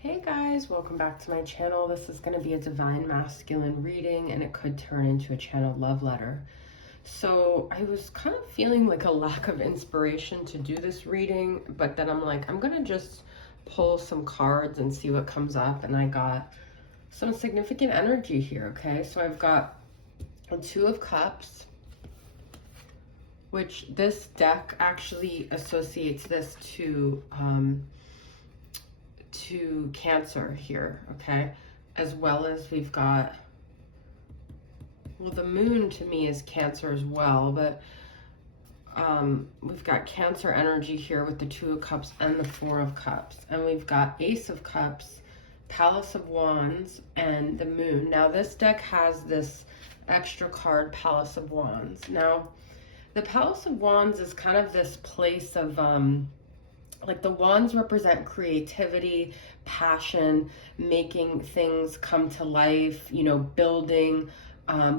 Hey guys, welcome back to my channel. This is going to be a divine masculine reading and it could turn into a channeled love letter. So I was kind of feeling like a lack of inspiration to do this reading, but then I'm like, I'm going to just pull some cards and see what comes up. And I got some significant energy here, okay? So I've got a Two of Cups, which this deck actually associates this to Cancer here, okay? As well as we've got, well, the moon to me is Cancer as well, but we've got Cancer energy here with the Two of Cups and the Four of Cups. And we've got Ace of Cups, Palace of Wands, and the moon. Now this deck has this extra card, Palace of Wands. Now, the Palace of Wands is kind of this place of, like the wands represent creativity, passion, making things come to life, you know, building,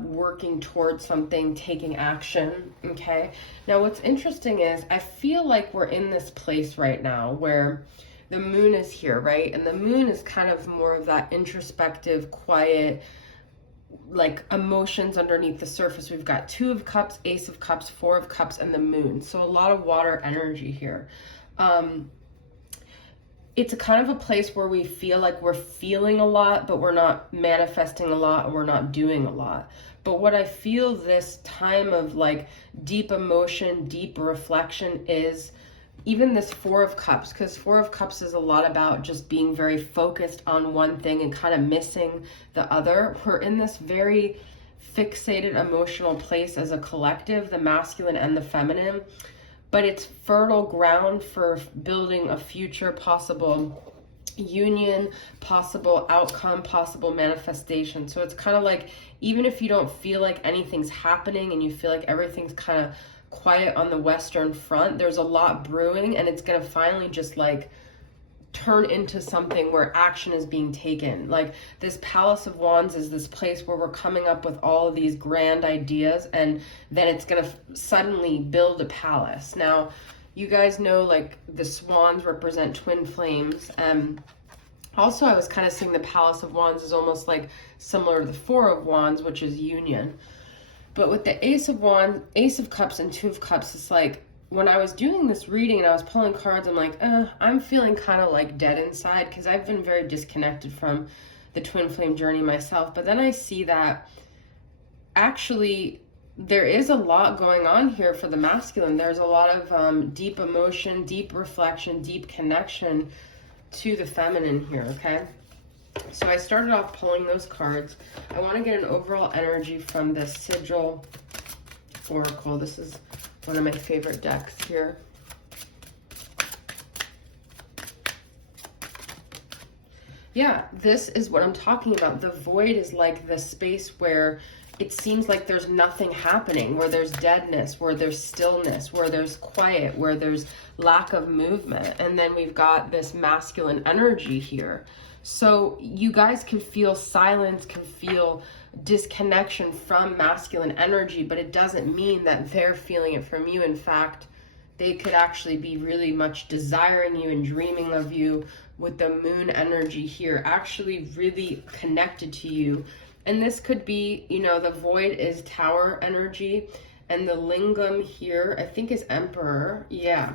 working towards something, taking action, okay? Now what's interesting is I feel like we're in this place right now where the moon is here, right? And the moon is kind of more of that introspective, quiet, like emotions underneath the surface. We've got Two of Cups, Ace of Cups, Four of Cups, and the moon. So a lot of water energy here. It's a kind of a place where we feel like we're feeling a lot, but we're not manifesting a lot, or we're not doing a lot. But what I feel this time of like deep emotion, deep reflection is even this Four of Cups, because Four of Cups is a lot about just being very focused on one thing and kind of missing the other. We're in this very fixated emotional place as a collective, the masculine and the feminine. But it's fertile ground for building a future possible union, possible outcome, possible manifestation. So it's kind of like, even if you don't feel like anything's happening and you feel like everything's kind of quiet on the Western front, there's a lot brewing, and it's going to finally just like turn into something where action is being taken. Like this Palace of Wands is this place where we're coming up with all of these grand ideas, and then it's gonna suddenly build a palace. Now, you guys know like the swans represent twin flames. Also, I was kind of seeing the Palace of Wands is almost like similar to the Four of Wands, which is union. But with the Ace of Wands, Ace of Cups, and Two of Cups, it's like, when I was doing this reading and I was pulling cards, I'm like, I'm feeling kind of like dead inside, because I've been very disconnected from the twin flame journey myself. But then I see that actually there is a lot going on here for the masculine. There's a lot of deep emotion, deep reflection, deep connection to the feminine here, okay? So I started off pulling those cards. I want to get an overall energy from the Sigil Oracle. This is one of my favorite decks here. Yeah, this is what I'm talking about. The void is like the space where it seems like there's nothing happening, where there's deadness, where there's stillness, where there's quiet, where there's lack of movement. And then we've got this masculine energy here. So you guys can feel silence, can feel disconnection from masculine energy, but it doesn't mean that they're feeling it from you. In fact, they could actually be really much desiring you and dreaming of you, with the moon energy here actually really connected to you. And this could be, you know, the void is Tower energy, and the lingam here I think is Emperor. Yeah,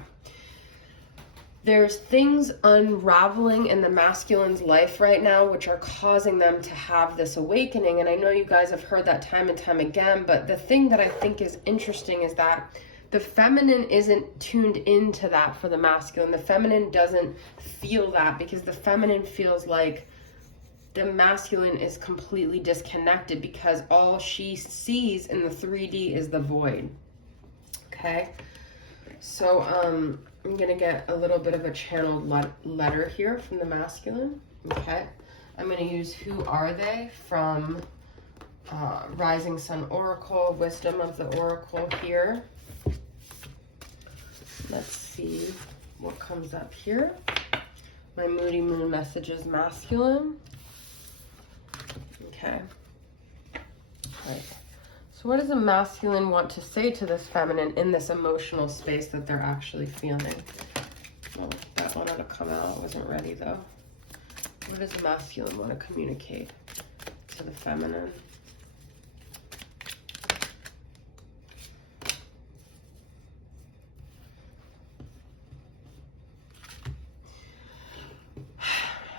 there's things unraveling in the masculine's life right now, which are causing them to have this awakening. And I know you guys have heard that time and time again, but the thing that I think is interesting is that the feminine isn't tuned into that for the masculine. The feminine doesn't feel that, because the feminine feels like the masculine is completely disconnected, because all she sees in the 3D is the void. Okay, so I'm gonna get a little bit of a channeled letter here from the masculine. Okay, I'm gonna use Who Are They from Rising Sun Oracle, Wisdom of the Oracle here. Let's see what comes up here. My Moody Moon messages, masculine. Okay. All right. So what does a masculine want to say to this feminine in this emotional space that they're actually feeling? Oh, that wanted to come out. I wasn't ready though. What does the masculine want to communicate to the feminine?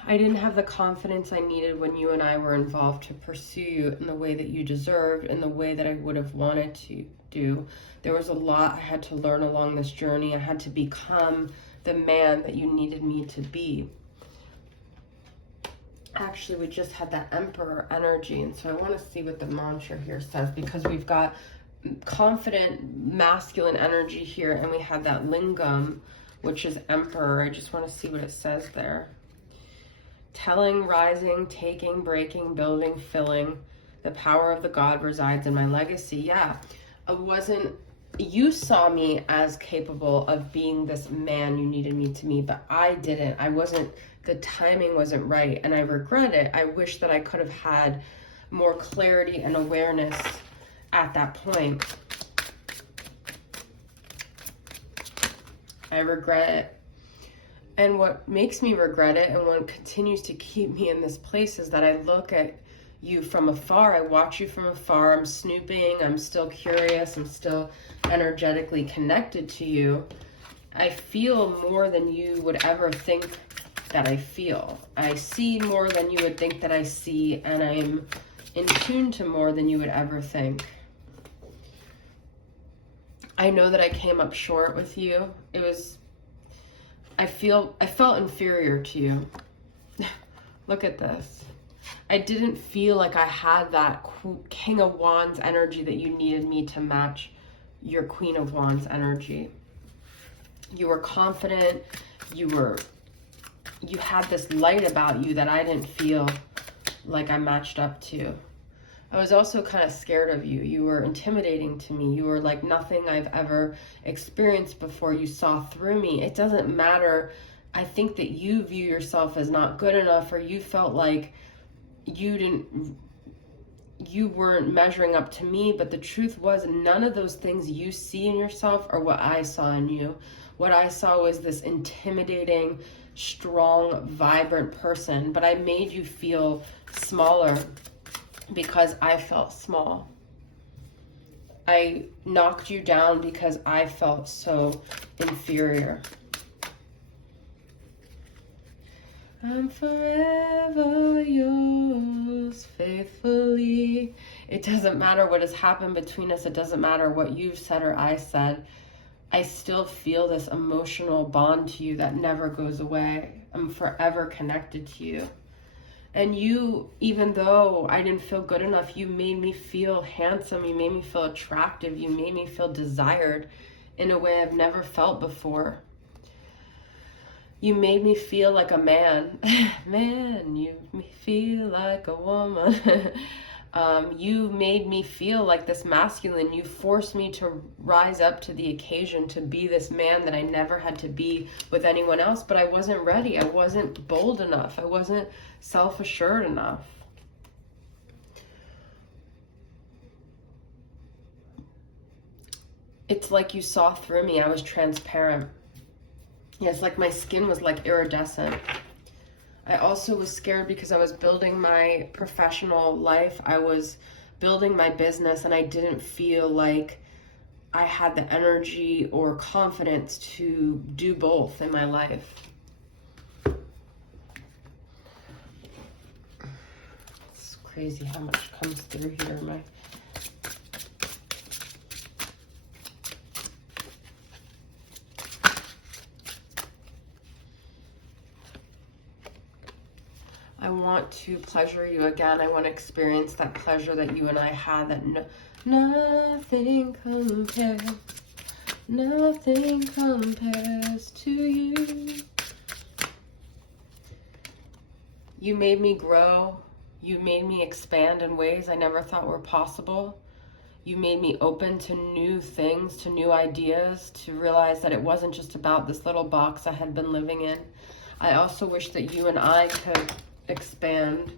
I didn't have the confidence I needed when you and I were involved to pursue you in the way that you deserved, in the way that I would have wanted to do. There was a lot I had to learn along this journey. I had to become the man that you needed me to be. Actually, we just had that Emperor energy, and so I want to see what the mantra here says, because we've got confident masculine energy here, and we have that Lingam, which is Emperor. I just want to see what it says there. Telling, rising, taking, breaking, building, filling. The power of the God resides in my legacy. Yeah, you saw me as capable of being this man you needed me to be, but I didn't. The timing wasn't right, and I regret it. I wish that I could have had more clarity and awareness at that point. I regret it. And what makes me regret it, and what continues to keep me in this place, is that I look at you from afar. I watch you from afar. I'm snooping. I'm still curious. I'm still energetically connected to you. I feel more than you would ever think that I feel. I see more than you would think that I see, and I'm in tune to more than you would ever think. I know that I came up short with you. I felt inferior to you. Look at this. I didn't feel like I had that King of Wands energy that you needed me to match your Queen of Wands energy. You were confident. You had this light about you that I didn't feel like I matched up to. I was also kind of scared of you. You were intimidating to me. You were like nothing I've ever experienced before. You saw through me. It doesn't matter. I think that you view yourself as not good enough, or you felt like you weren't measuring up to me. But the truth was, none of those things you see in yourself are what I saw in you. What I saw was this intimidating, strong, vibrant person. But I made you feel smaller because I felt small. I knocked you down because I felt so inferior. I'm forever yours faithfully. It doesn't matter what has happened between us. It doesn't matter what you've said or I said. I still feel this emotional bond to you that never goes away. I'm forever connected to you. And you, even though I didn't feel good enough, you made me feel handsome. You made me feel attractive. You made me feel desired in a way I've never felt before. You made me feel like a man. Man, you made me feel like a woman. You made me feel like this masculine. You forced me to rise up to the occasion, to be this man that I never had to be with anyone else, but I wasn't ready. I wasn't bold enough. I wasn't self-assured enough. It's like you saw through me. I was transparent. Yeah, it's like my skin was like iridescent. I also was scared because I was building my professional life. I was building my business, and I didn't feel like I had the energy or confidence to do both in my life. It's crazy how much comes through here. I want to pleasure you again. I want to experience that pleasure that you and I had, that nothing compares. Nothing compares to you. You made me grow. You made me expand in ways I never thought were possible. You made me open to new things, to new ideas, to realize that it wasn't just about this little box I had been living in. I also wish that you and I could expand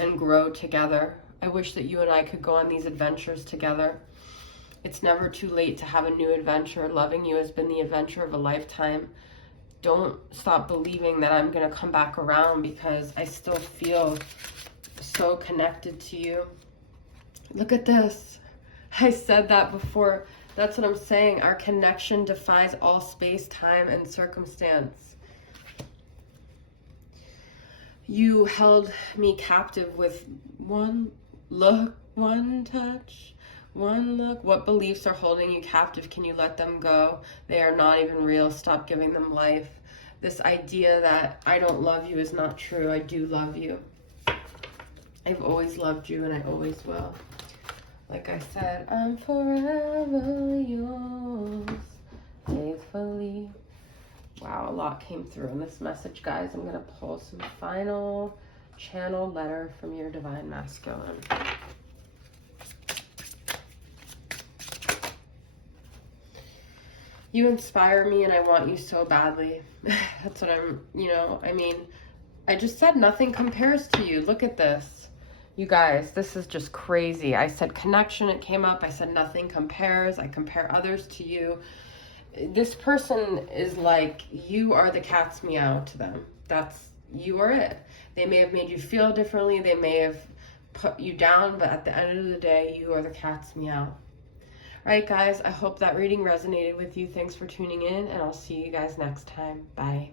and grow together. I wish that you and I could go on these adventures together. It's never too late to have a new adventure. Loving you has been the adventure of a lifetime. don't stop believing that I'm going to come back around, because I still feel so connected to you. Look at this. I said that before. That's what I'm saying. Our connection defies all space, time, and circumstance. You held me captive with one look, one touch, one look. What beliefs are holding you captive? Can you let them go? They are not even real. Stop giving them life. This idea that I don't love you is not true. I do love you. I've always loved you, and I always will. Like I said, I'm forever yours, faithfully. Wow, a lot came through in this message, guys. I'm going to pull some final channel letter from your Divine Masculine. You inspire me, and I want you so badly. That's what I'm, I mean, I just said nothing compares to you. Look at this. You guys, this is just crazy. I said connection, it came up. I said nothing compares. I compare others to you. This person is like, you are the cat's meow to them. You are it. They may have made you feel differently. They may have put you down, but at the end of the day, you are the cat's meow. All right, guys, I hope that reading resonated with you. Thanks for tuning in, and I'll see you guys next time. Bye.